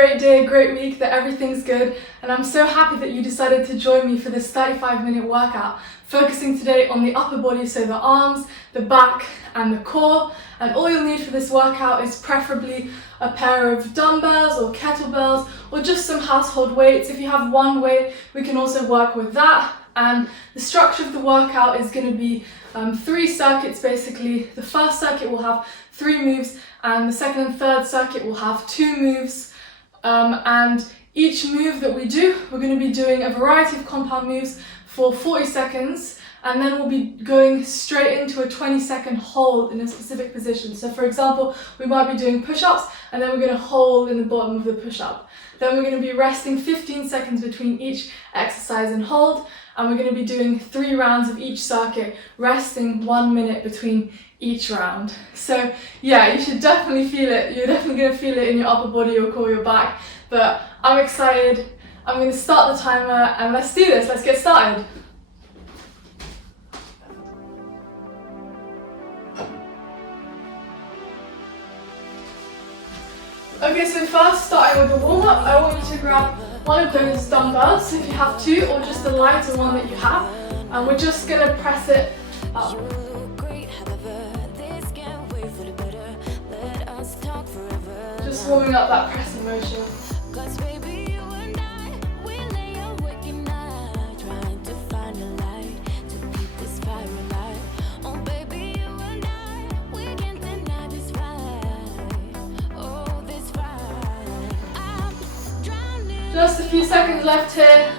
great day, great week, that everything's good, and I'm so happy that you decided to join me for this 35-minute workout, focusing today on the upper body, so the arms, the back and the core. And all you'll need for this workout is preferably a pair of dumbbells or kettlebells or just some household weights. If you have one weight, we can also work with that. And the structure of the workout is going to be 3 circuits basically. The first circuit will have 3 moves and the second and third circuit will have 2 moves. And each move that we do, we're going to be doing a variety of compound moves for 40 seconds. And then we'll be going straight into a 20-second hold in a specific position. So for example, we might be doing push-ups and then we're going to hold in the bottom of the push-up. Then we're going to be resting 15 seconds between each exercise and hold. And we're going to be doing 3 rounds of each circuit, resting 1 minute between each round. So yeah, you should definitely feel it. You're definitely going to feel it in your upper body, your core, your back. But I'm excited. I'm going to start the timer and let's do this. Let's get started. Okay, so first, starting with the warm-up, I want you to grab one of those dumbbells, if you have 2, or just the lighter one that you have, and we're just going to press it up. Just warming up that pressing motion. Just a few seconds left here.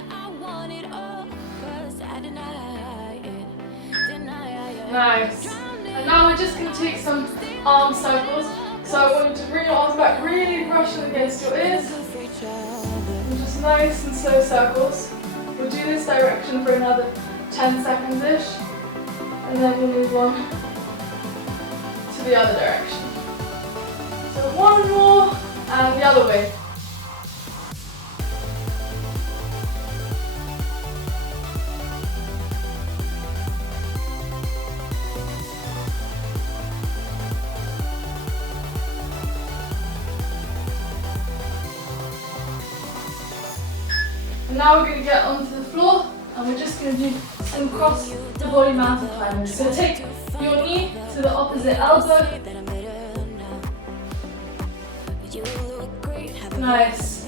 Nice. And now we're just going to take some arm circles. So I want you to bring your arms back, really brush them against your ears. And just nice and slow circles. We'll do this direction for another 10 seconds-ish. And then we'll move on to the other direction. So one more, and the other way. And now we're going to get onto the floor and we're just going to do some cross the body mountain climbing. So take your knee to the opposite elbow. Nice.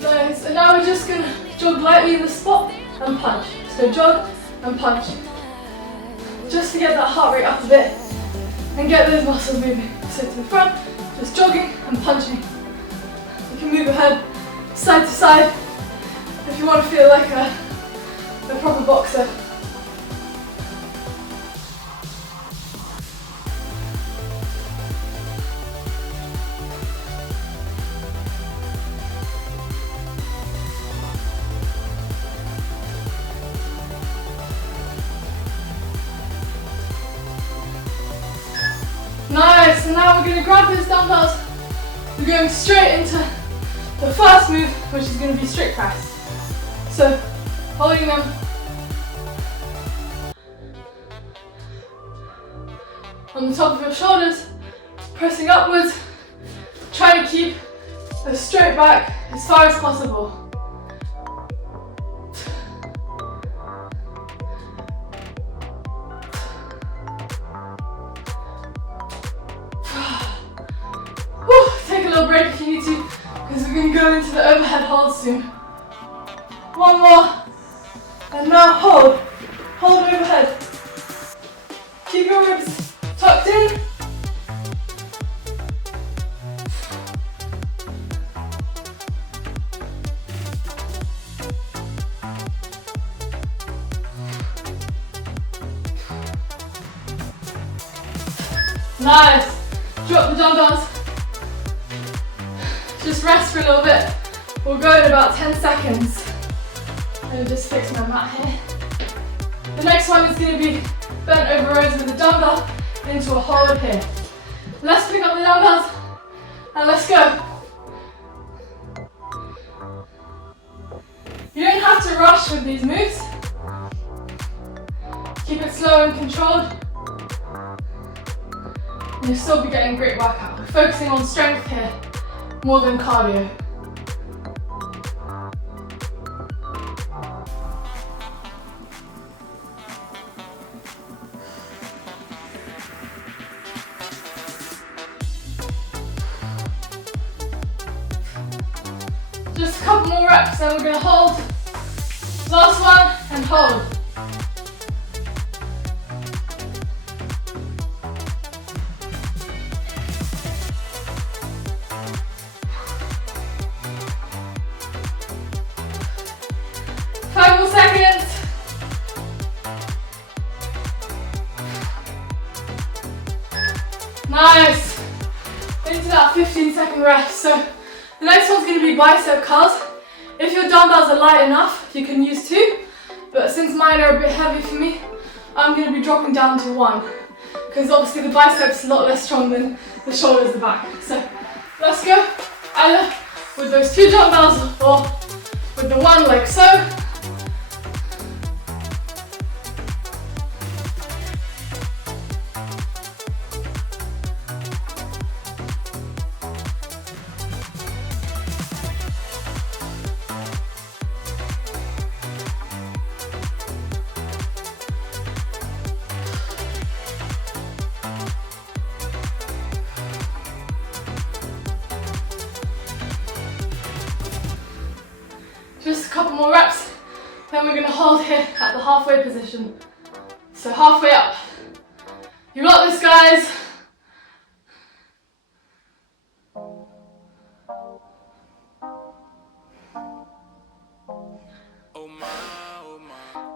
Nice, and now we're just going to jog lightly in the spot and punch. So jog and punch. Just to get that heart rate up a bit and get those muscles moving. So to the front, just jogging and punching. You can move your head side to side if you want to feel like a proper boxer. Nice, and now we're going to grab those dumbbells. We're going straight into the first move, which is going to be strict press. So, holding them on the top of your shoulders, pressing upwards, trying to keep a straight back as far as possible. Break if you need to, because we're going to go into the overhead hold soon. One more, and now hold overhead. Keep your ribs tucked in. Nice. Drop the dumbbells. Just rest for a little bit. We'll go in about 10 seconds. going to just fix my mat here. The next one is going to be bent over rows with the dumbbell into a hold here. Let's pick up the dumbbells and let's go. You don't have to rush with these moves. Keep it slow and controlled. And you'll still be getting a great workout. We're focusing on strength here more than cardio. Just a couple more reps, then we're going to hold. Last one, and hold. Five more seconds. Nice. Into that 15-second rest. So the next one's going to be bicep curls. If your dumbbells are light enough, you can use 2, but since mine are a bit heavy for me, I'm going to be dropping down to 1, because obviously the biceps are a lot less strong than the shoulders, the back. So let's go, either with those 2 dumbbells or with the 1 like so. Just a couple more reps, then we're going to hold here at the halfway position. So halfway up. You got this, guys.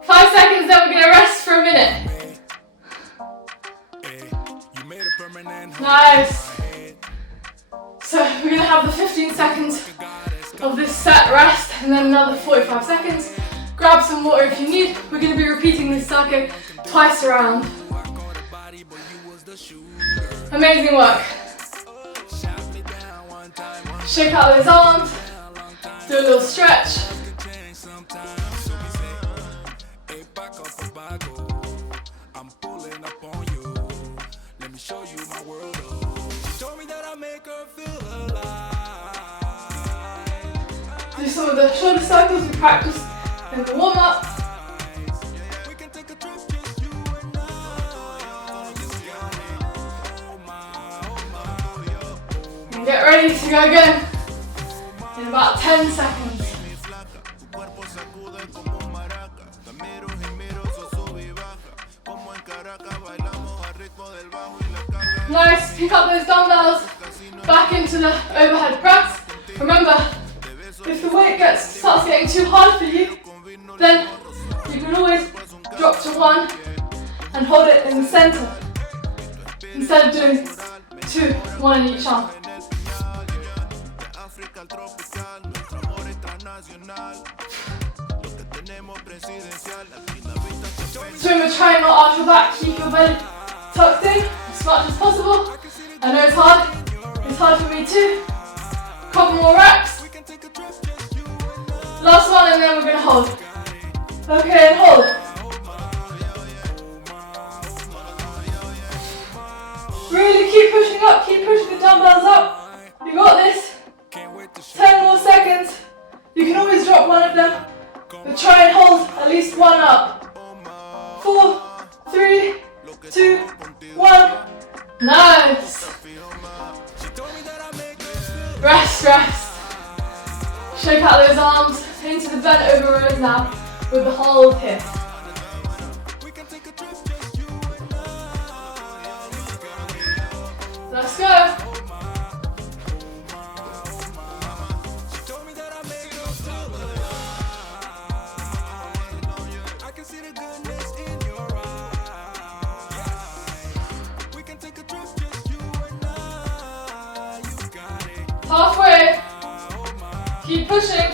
Five seconds, then we're going to rest for a minute. Nice. So we're going to have the 15 seconds of this set rest and then another 45 seconds. Grab some water if you need. We're going to be repeating this circuit twice around. Amazing work. Shake out those arms. Do a little stretch. Do some of the shoulder circles we practiced in the warm-up. And get ready to go again in about 10 seconds. Nice, pick up those dumbbells, back into the overhead press. Remember, if the weight starts getting too hard for you, then you can always drop to 1 and hold it in the center instead of doing 2, 1 in each arm. So we're trying not arch your back, keep your belly tucked in as much as possible. I know it's hard for me too. Couple more reps. Last one and then we're going to hold. Okay, and hold. Really keep pushing up, keep pushing the dumbbells up. You got this. 10 more seconds. You can always drop one of them, but try and hold at least one up. 4, 3, 2, 1. Nice. Rest, rest. Shake out those arms into the bent over rows now with the hold here. Let's go. Halfway. Keep pushing.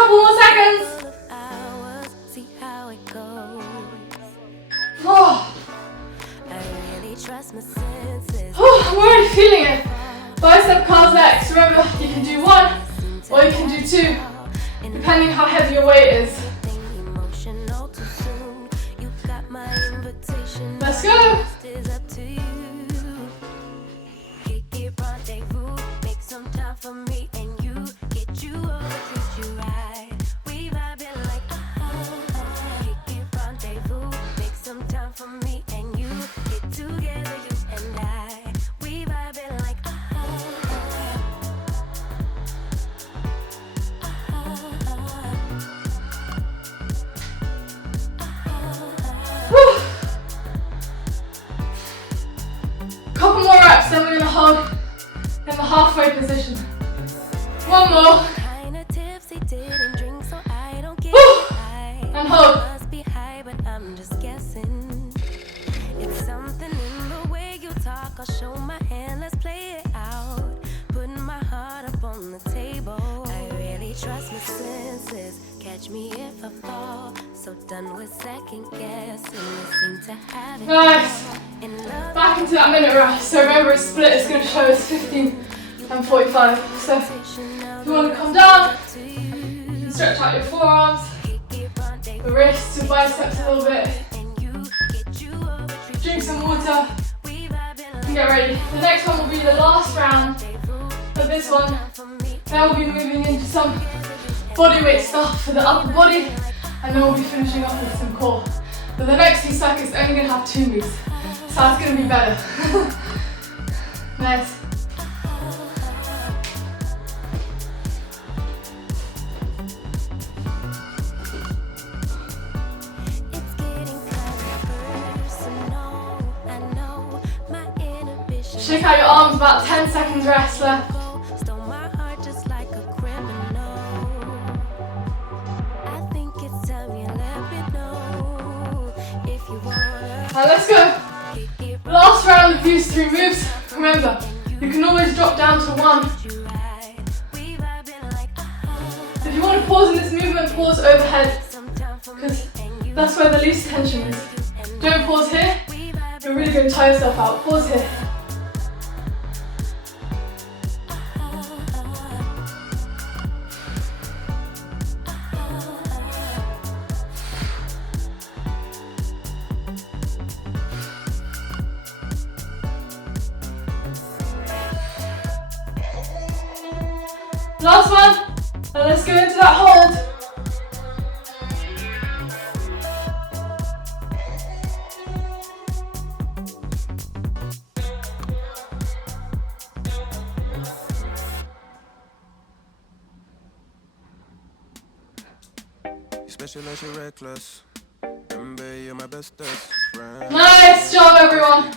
couple more seconds. Oh. Oh, I'm already feeling it. Bicep curls next. Remember, you can do one or you can do two, depending how heavy your weight is. Let's go. Couple more reps, then we're going to hold in the halfway position. One more. And hold. I'll show my hand, let's play it out. Putting my heart up on the table. I really trust my senses. Catch me if I fall. So done with second guessing. You seem to have it. Nice. Back into that minute rest. So remember, it's split. It's going to show us 15 and 45. So if you want to come down, you can stretch out your forearms, the wrists, your biceps a little bit. Drink some water. Get ready. The next one will be the last round of this one. Then we'll be moving into some bodyweight stuff for the upper body, and then we'll be finishing up with some core. But the next few circuits are only going to have 2 moves, so that's going to be better. Nice. Shake out your arms, about 10 seconds rest left. Now let's go. Last round of these 3 moves. Remember, you can always drop down to 1. If you want to pause in this movement, pause overhead, because that's where the least tension is. Don't pause here, you're really going to tire yourself out. Pause here. Last one, and let's go into that hold. Especially like you're reckless. Remember, you're my bestest friend. Nice job, everyone.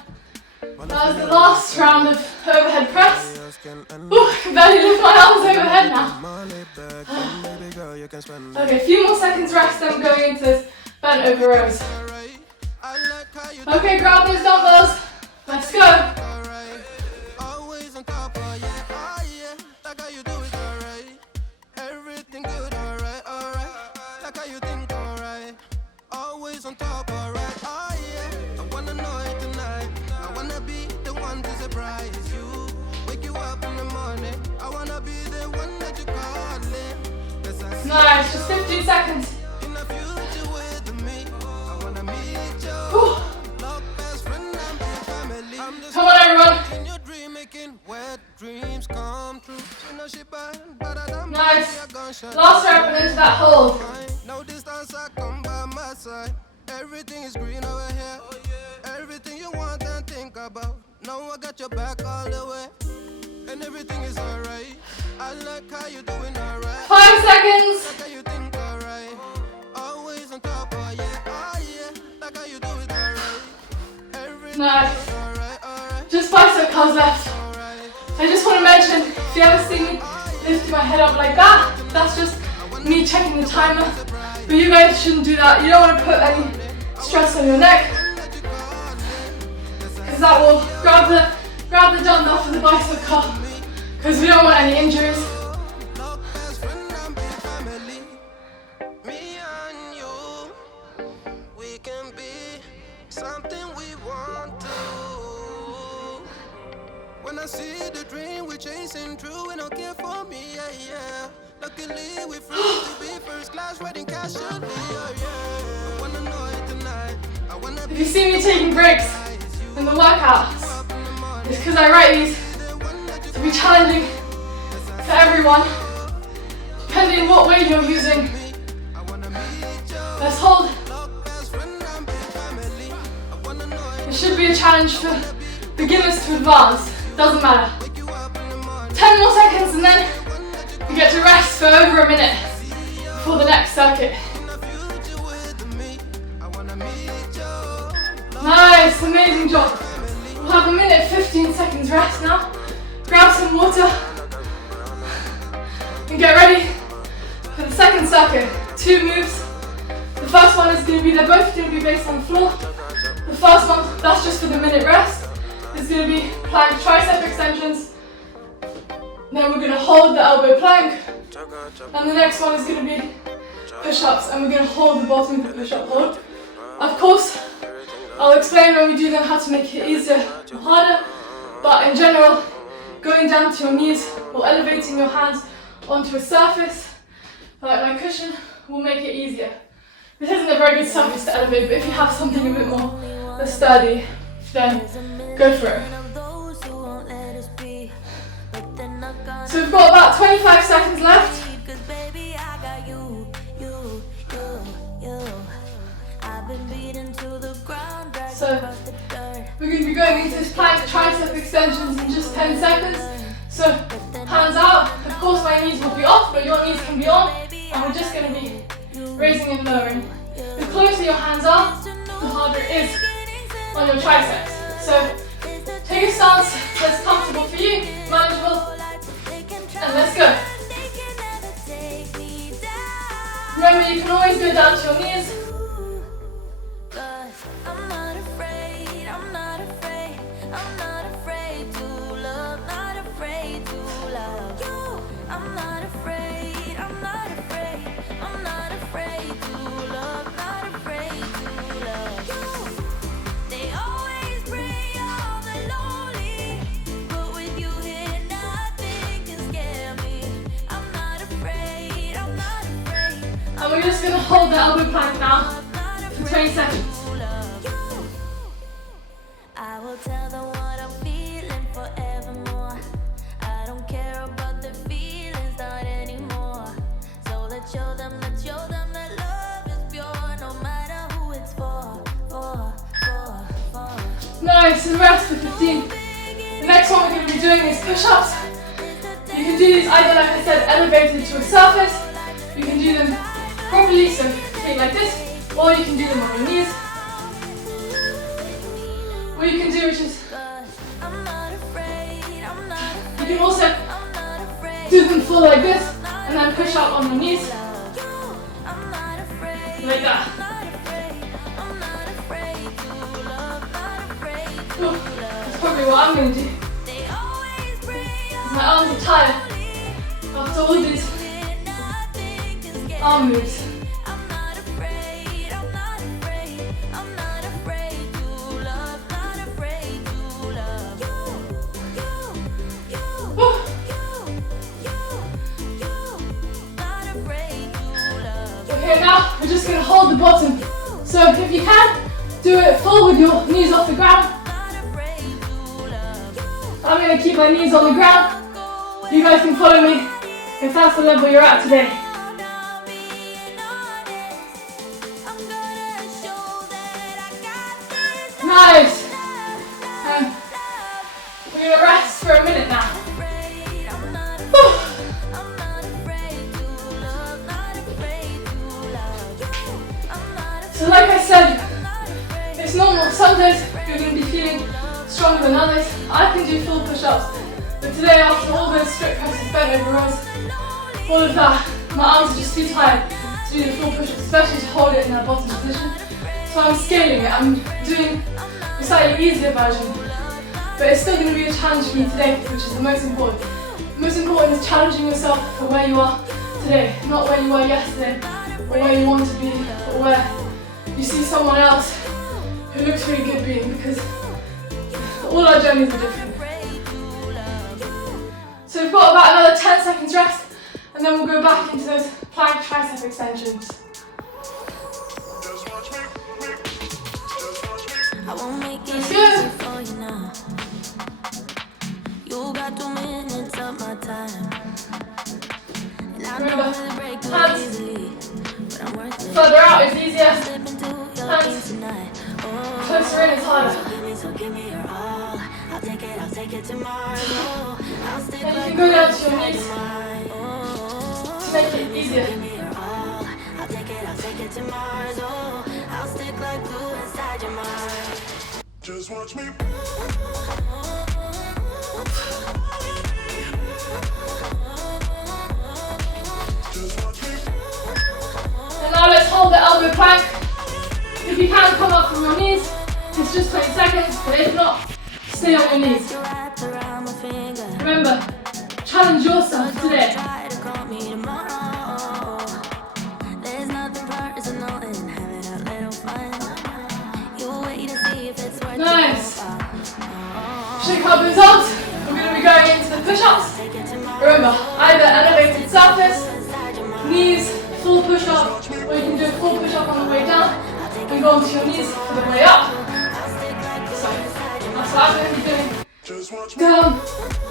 That was the last round of overhead press. Ooh, I can barely lift my arms overhead now. Okay, a few more seconds rest, then we're going into this bent over rows. Okay, grab those dumbbells. Let's go. On top, alright, oh yeah. I wanna know it tonight. I wanna be the one to surprise you. Wake you up in the morning. I wanna be the one that you call in. Nice, just 15 seconds. In the future with me, I wanna meet you. Love, best friend, and family. Come on, everyone. In your dream, making wet dreams come true. You know she bad, but I don't nice. Last rep and into that hold. No distance, I come by my side. Everything is green over here. Oh, yeah. Everything you want and think about. Now I got your back all the way. And everything is alright. I like how you doing alright. 5 seconds. Like how you think alright. Always on top, oh yeah, oh yeah. Like how you do it alright. Everything nice. is alright. Just bicep curls left. I just want to mention, if you ever see me lifting my head up like that, that's just me checking the timer. But you guys shouldn't do that. You don't want to put any stress on your neck, because that will grab the dumbbell for the bicep curl, because we don't want any injuries. been through and don't care for me, yeah, yeah. Luckily, we flew to be first class, riding casually, oh yeah. I wanna know it tonight. I wanna If you see me taking breaks in the workouts, it's because I write these to be challenging for everyone, depending on what weight you're using. Let's hold. It should be a challenge for beginners to advanced, doesn't matter. 10 more seconds and then you get to rest for over a minute before the next circuit. Nice, amazing job. We'll have a minute 15 seconds rest now. Grab some water and get ready for the second circuit. 2 moves. The first one is going to be, they're both going to be based on the floor. The first one, that's just for the minute rest, is going to be plank tricep extensions. Then we're going to hold the elbow plank. And the next one is going to be push-ups, and we're going to hold the bottom of the push-up hold. Of course, I'll explain when we do them how to make it easier or harder, but in general, going down to your knees or elevating your hands onto a surface, like my cushion, will make it easier. This isn't a very good surface to elevate, but if you have something a bit more sturdy, then go for it. So we've got about 25 seconds left. So we're going to be going into this plank tricep extensions in just 10 seconds. So hands out. Of course my knees will be off, but your knees can be on. And we're just going to be raising and lowering. The closer your hands are, the harder it is on your triceps. So take a stance that's comfortable for you, manageable, and let's go. Remember, you can always go down to your knees. And we're just going to hold the elbow plank now for 20 seconds. I will tell them what I'm feeling forevermore. I don't care about the feelings, not anymore. So let's show them that love is pure, no matter who it's for. Nice, and rest for 15. The next one we're going to be doing is push-ups. You can do these either, like I said, elevated to a surface. You can do them properly, so feet like this, or you can do them on your knees. What you can do, which is, you can also do them full like this, and then push up on your knees, like that. Ooh, that's probably what I'm going to do. My arms are tired after all these arm moves. Okay, now we're just going to hold the bottom. So if you can, do it full with your knees off the ground. I'm going to keep my knees on the ground. You guys can follow me if that's the level you're at today. Nice. We're going to rest for a minute now. So like I said, it's normal. Some days you're going to be feeling stronger than others. I can do full push-ups, but today after all those strict presses, bent over rows, all of that, my arms are just too tired to do the full push-ups, especially to hold it in that bottom position. So I'm scaling it. I'm doing a slightly easier version, but it's still going to be a challenge for me today, which is the most important. The most important is challenging yourself for where you are today, not where you were yesterday, or where you want to be, or where you see someone else who looks really good being, because all our journeys are different. So we've got about another 10 seconds rest, and then we'll go back into those plank tricep extensions. I won't make it Let's easy go. for you now. You got 2 minutes of my time. And I know it'll break you Hands easily, but I'm worth it. further out is easier. Slip into your Hands dreams tonight. Oh, closer in is harder. so give me your all. I'll take it tomorrow. I'll stick And you like can go down to glue your inside knees your mind. Oh, to make it easier. give me your all. I'll take it tomorrow. I'll stick like glue inside your mind. Just watch me. And now let's hold the elbow plank. If you can, come up from your knees. It's just 20 seconds, but if not, stay on your knees. Wrapped around my finger. Remember, challenge yourself today. Try to call me tomorrow. There's nothing personal in having a little fun. You wait to see if it's worth Nice. it. Shake out those arms. We're going to be going into the push-ups. Remember, either elevated surface, knees, full push-up, or you can do a full push-up on the way down and go onto your knees for the way up. So, that's what I'm going to be doing. Just watch me. Down,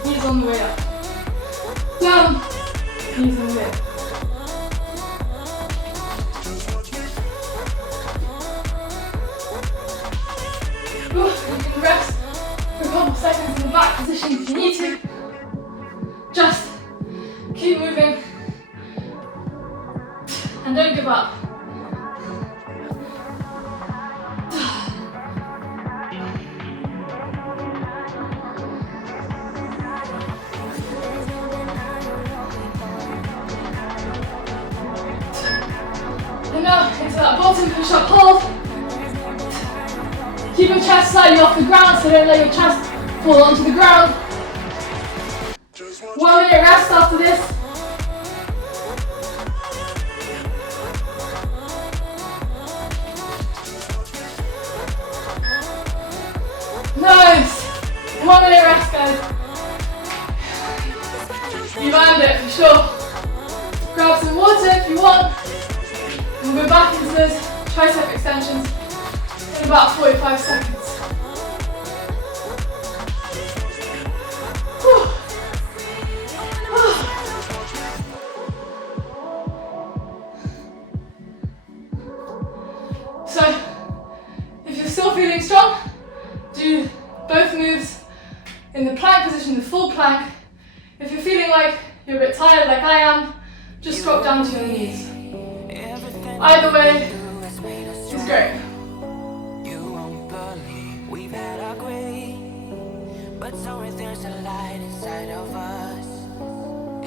knees on the way up. Down, knees on the way up. Ooh, you can rest for a couple seconds in the back position if you need to. Just keep moving and don't give up. And now into that bottom push-up hold. Keep your chest slightly off the ground so don't let your chest fall onto the ground. 1 minute rest after this. Nice. 1 minute rest, guys. You've earned it for sure. Grab some water if you want. And we'll go back into those tricep extensions in about 45 seconds. Whew. So, if you're still feeling strong, do both moves in the plank position, the full plank. If you're feeling like you're a bit tired, like I am, just drop down to your knees. Either way is great. You won't believe we've had our gray, but somewhere there's a light inside of us.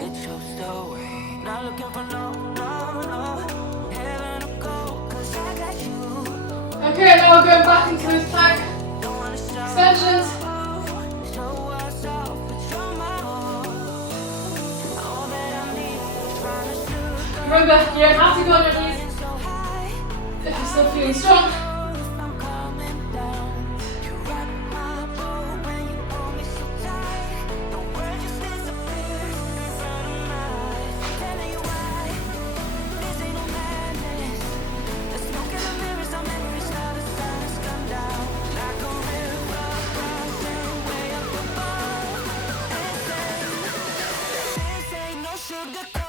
It shows the way. Not looking for no heaven to go, 'cause I got you. Okay, now we're going back into those plank Don't wanna show extensions. us off, but you're my all that I need. Trying to shoot Remember, you don't have to go on your knees so high. if you're still feeling strong. I'm coming down. You rock my boat when you hold me so tight. The world just disappears in front of my eyes. Telling you why this ain't no madness. The smoke and the mirrors, our memories how the sun has come down like a river rising way up above. This ain't no sugar coat.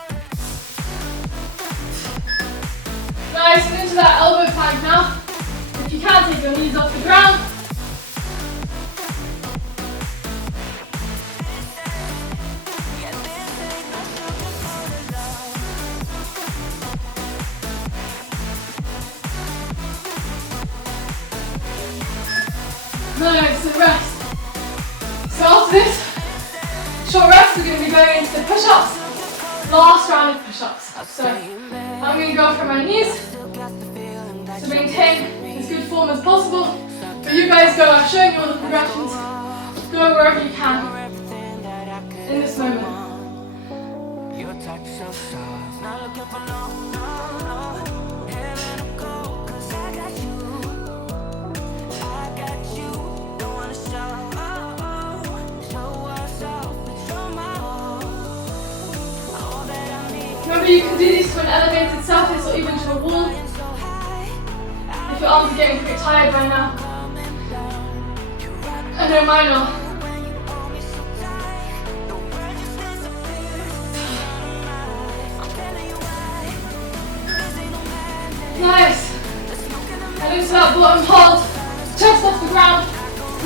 Nice, and into that elbow plank now. If you can, take your knees off the ground. Nice, and rest. So after this short rest, we're going to be going into the push-ups. Last round of push-ups. So I'm going to go from my knees to maintain as good form as possible. But you guys go, I'm showing you all the progressions. Go wherever you can in this moment. Your touch so soft. Not looking for no heaven to go, 'cause I got you. Don't wanna show us off, but you're my all. Remember, you can do these to an elevated surface or even to a wall. If your arms are getting pretty tired right now. I know mine are. Nice. And into that bottom hold. Chest off the ground.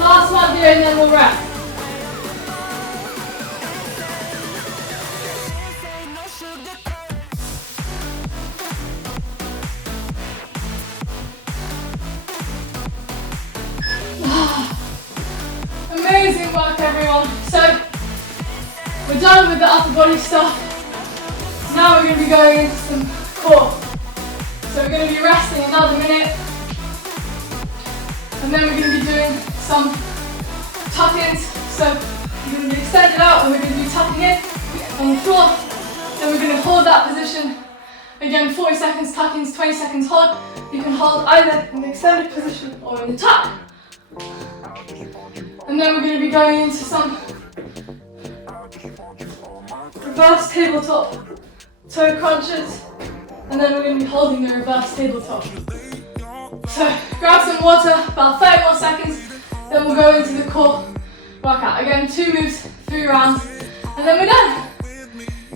Last one here and then we'll wrap. Amazing work, everyone. So we're done with the upper body stuff. Now we're going to be going into some core. So we're going to be resting another minute. And then we're going to be doing some tuck-ins. So we're going to be extended out and we're going to be tucking in on the floor. Then we're going to hold that position. Again, 40 seconds tuck-ins, 20 seconds hold. You can hold either in the extended position or in the tuck. And then we're going to be going into some reverse tabletop toe crunches. And then we're going to be holding the reverse tabletop. So grab some water, about 30 more seconds, then we'll go into the core workout. Again, 2 moves, 3 rounds, and then we're done.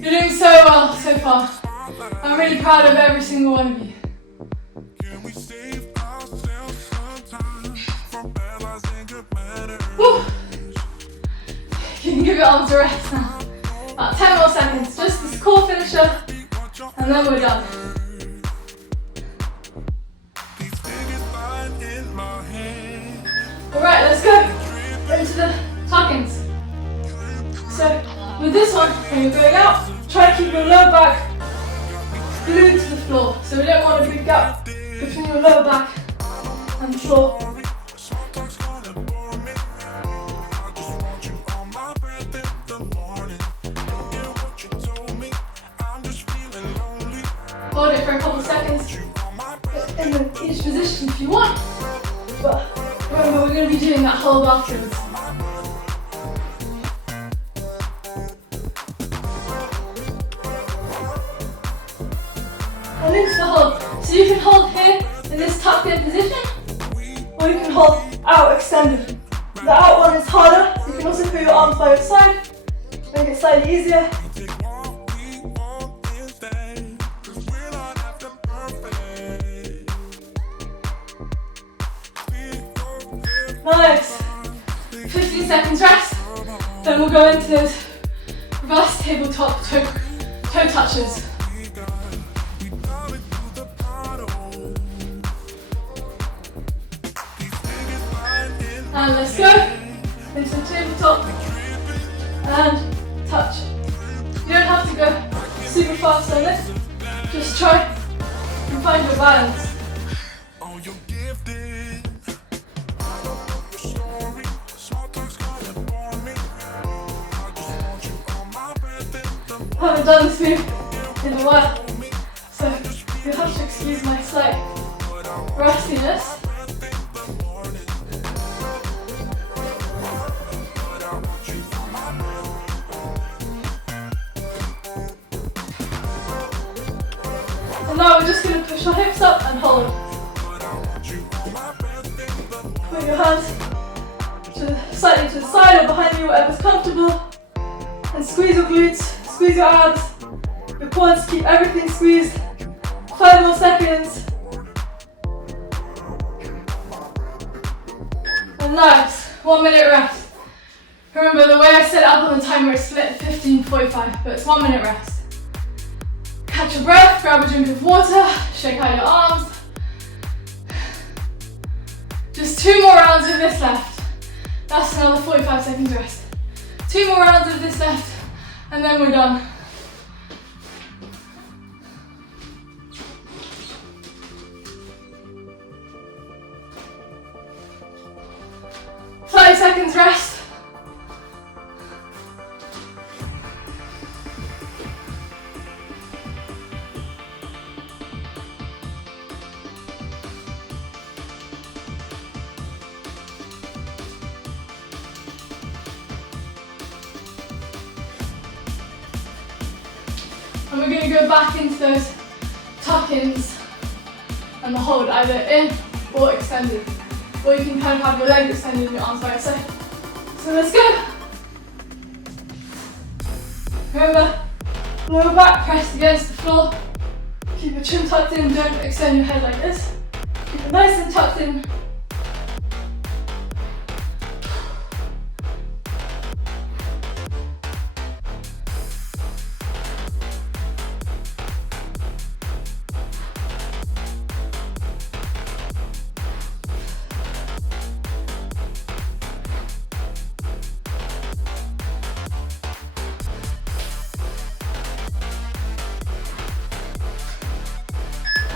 You're doing so well so far. I'm really proud of every single one of you. Woo. You can give your arms a rest now. About 10 more seconds, just this core finisher, and then we're done. Alright, let's go into the tuck-ins. So, with this one, when you're going out, try to keep your lower back glued to the floor. So we don't want a big gap between your lower back and the floor. Hold it for a couple of seconds in each position if you want. But remember, we're going to be doing that hold afterwards. And into the hold. So you can hold here in this tucked in position, or you can hold out extended. The out one is harder. You can also put your arms by your side, make it slightly easier. Nice. 15 seconds rest. Then we'll go into those reverse tabletop toe touches. And let's go into the tabletop and touch. You don't have to go super fast on it. Just try and find your balance. I haven't done this move in a while, so you'll have to excuse my slight rustiness. And now we're just going to push our hips up and hold. Put your hands slightly to the side or behind you, whatever's comfortable, and squeeze your glutes. Squeeze your abs, your quads, keep everything squeezed. 5 more seconds. And nice, 1 minute rest. Remember, the way I set it up on the timer is split 15-45, but it's 1 minute rest. Catch your breath, grab a drink of water, shake out your arms. Just 2 more rounds of this left. That's another 45 seconds rest. 2 more rounds of this left. And then we're done. Five seconds rest. And we're going to go back into those tuck-ins and the hold, either in or extended. Or you can kind of have your legs extended and your arms by your side. So let's go. Remember, lower back pressed against the floor. Keep your chin tucked in, don't extend your head like this. Keep it nice and tucked in.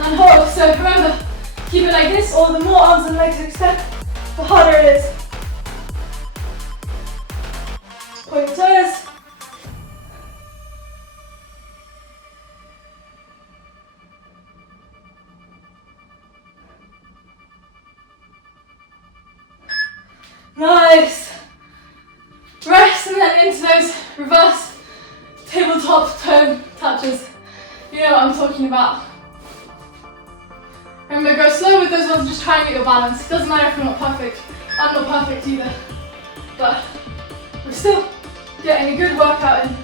And hold. So remember, keep it like this, or the more arms and legs extend, the harder it is. Point your toes. Nice. Rest and then into those reverse tabletop toe touches. You know what I'm talking about. Remember, go slow with those ones, just try and get your balance. It doesn't matter if you're not perfect. I'm not perfect either. But we're still getting a good workout in.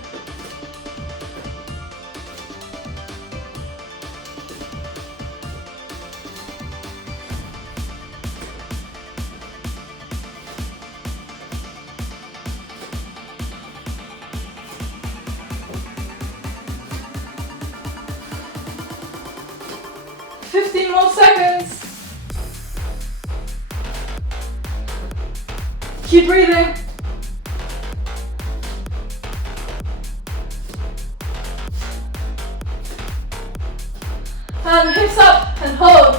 Fifteen more seconds. Keep breathing. And hips up and hold.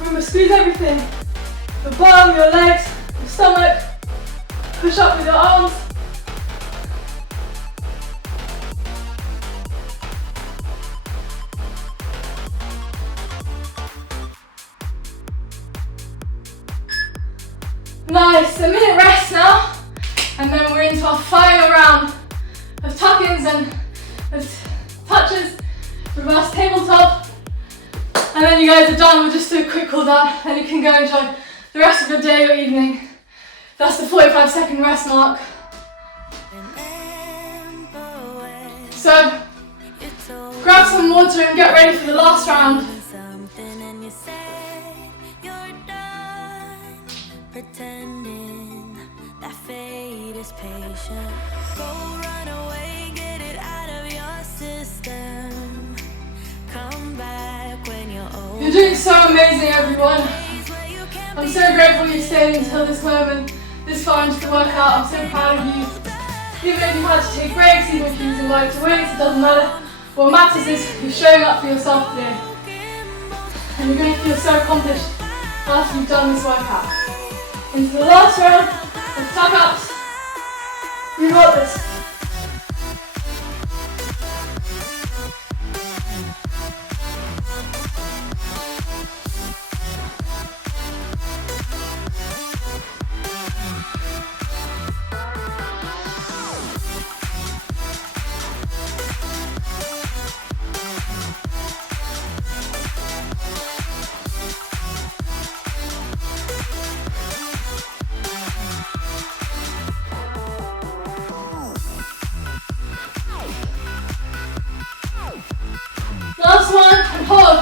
Remember, squeeze everything. Your bum, your legs, your stomach. Push up with your arms. Nice, a minute rest now, and then we're into our final round of tuck-ins and of touches, reverse tabletop, and then you guys are done. We'll just do a quick cool down, and you can go enjoy the rest of your day or evening. That's the 45-second rest mark. So, grab some water and get ready for the last round. Pretending that fate is patient. Go run away, get it out of your system. Come back when you're old. You're doing so amazing, everyone. I'm so grateful you stayed until this moment, this far into the workout. I'm so proud of you. Even if you had to take breaks, even if you're using lighter weights, it doesn't matter. What matters is you're showing up for yourself today. And you're going to feel so accomplished after you've done this workout. Into the last round of tuck-ups. You got this. Last one, and hold.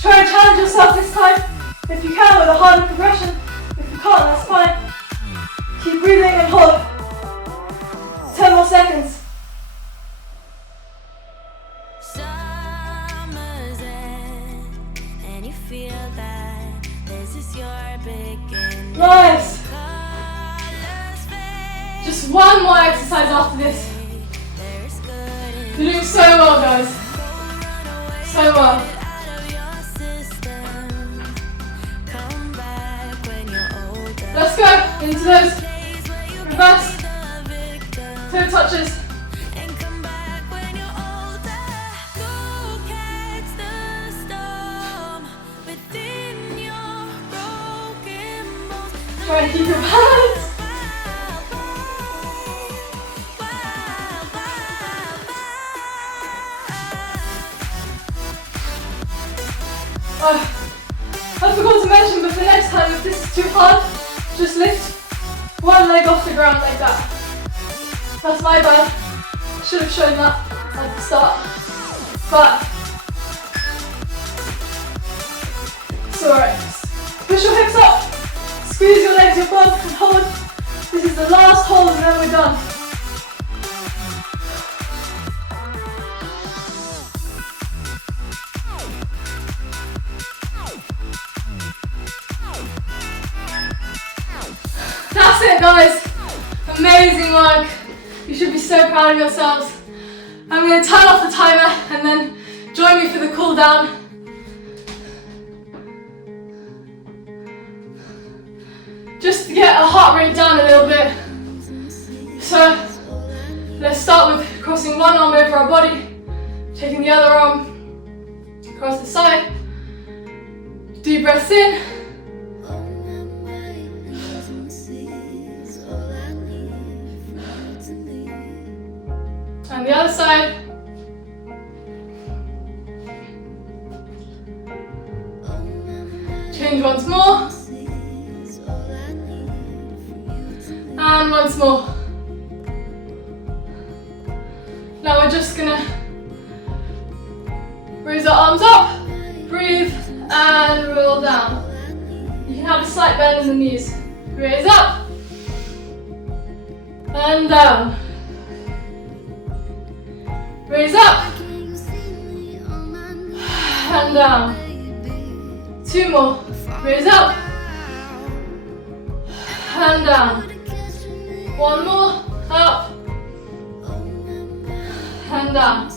Try and challenge yourself this time, if you can, with a harder progression. If you can't, that's fine. Keep breathing and hold. 10 more seconds. Summer's end, and you feel that this is your beginning. Nice. Just one more exercise after this. You're doing so well, guys. So well. Let's go into those reverse toe touches. Try and keep your balance. I forgot to mention, but for next time, if this is too hard, just lift one leg off the ground like that. That's my bad. Should have shown that at the start. But it's alright. Push your hips up. Squeeze your legs above and hold. This is the last hold and then we're done. That's it, guys. Amazing work. You should be so proud of yourselves. I'm going to turn off the timer and then join me for the cool down. Just to get our heart rate down a little bit. So let's start with crossing one arm over our body, taking the other arm across the side. Deep breaths in. And the other side. Change once more. And once more. Now we're just gonna raise our arms up, breathe, and roll down. You can have a slight bend in the knees. Raise up, and down. Raise up, and down. Two more. Raise up, and down. One more, up, and down.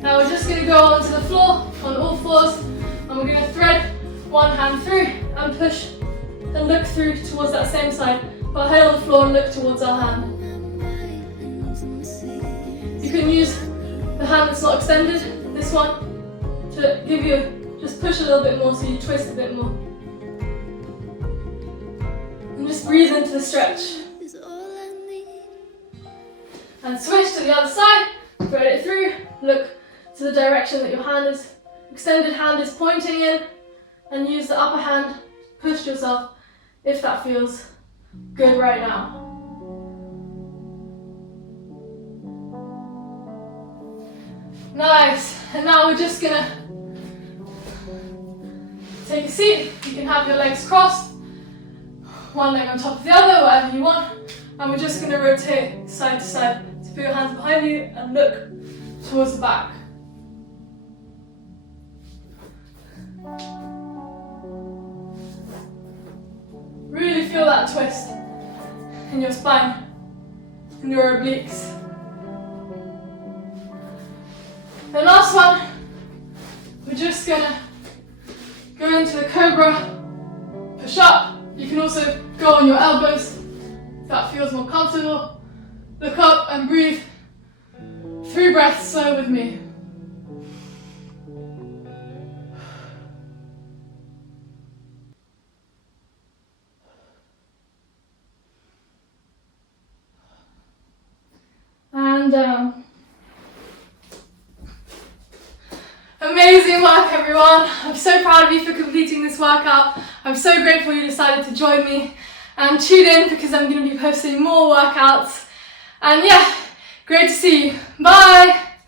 Now we're just going to go onto the floor, on all fours, and we're going to thread one hand through and push and look through towards that same side. Put our head on the floor and look towards our hand. You can use the hand that's not extended, this one, to give you, just push a little bit more so you twist a bit more. And just breathe into the stretch. And switch to the other side, thread it through, look to the direction that your hand is, extended hand is pointing in, and use the upper hand, push yourself if that feels good right now. Nice, and now we're just gonna take a seat. You can have your legs crossed, one leg on top of the other, whatever you want, and we're just gonna rotate side to side. So put your hands behind you and look towards the back. Really feel that twist in your spine, in your obliques. The last one, we're just gonna go into the cobra, push up. You can also go on your elbows if that feels more comfortable. Look up and breathe. 3 breaths slow with me. And down. Amazing work, everyone. I'm so proud of you for completing this workout. I'm so grateful you decided to join me. And tune in because I'm going to be posting more workouts. And yeah, great to see you. Bye!